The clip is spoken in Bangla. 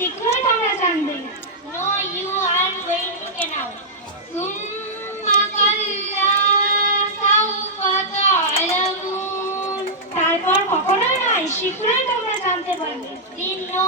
শীঘ্রই তোমরা জানবে। No, you are going to get out. ثم كلا سوف تعلمون. তারপর কখনোই নয়, শীঘ্রই তোমরা জানতে পারবে। The no